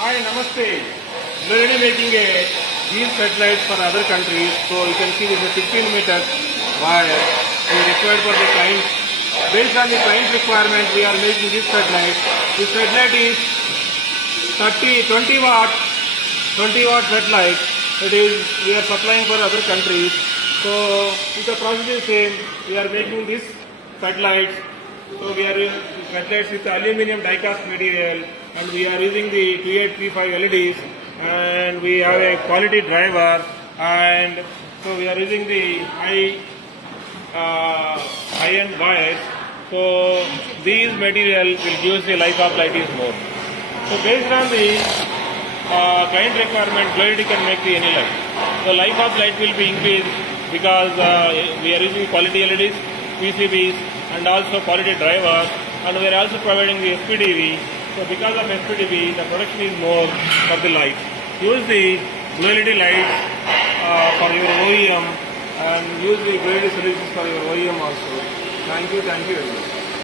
Hi, Namaste. We are already making these satellites for other countries. So you can see this is a 16 meters wire is required for the client. Based on the client requirement, we are making this satellite. This satellite is 20 watt satellite. It is we are supplying for other countries. So if the process is same, we are making this satellites. So we are using satellites with aluminum die-cast material, and we are using the 2835 LEDs, and we have a quality driver, and so we are using the high-end wires. So these material will give the life of light is more. So based on the client requirement, Glory can make the any light. The life of light will be increased because we are using quality LEDs, PCBs, and also quality driver, and we are also providing the SPDV. So because of SPDV, the production is more for the light. Use the LED lights for your OEM, and use the LED solutions for your OEM also. Thank you very much.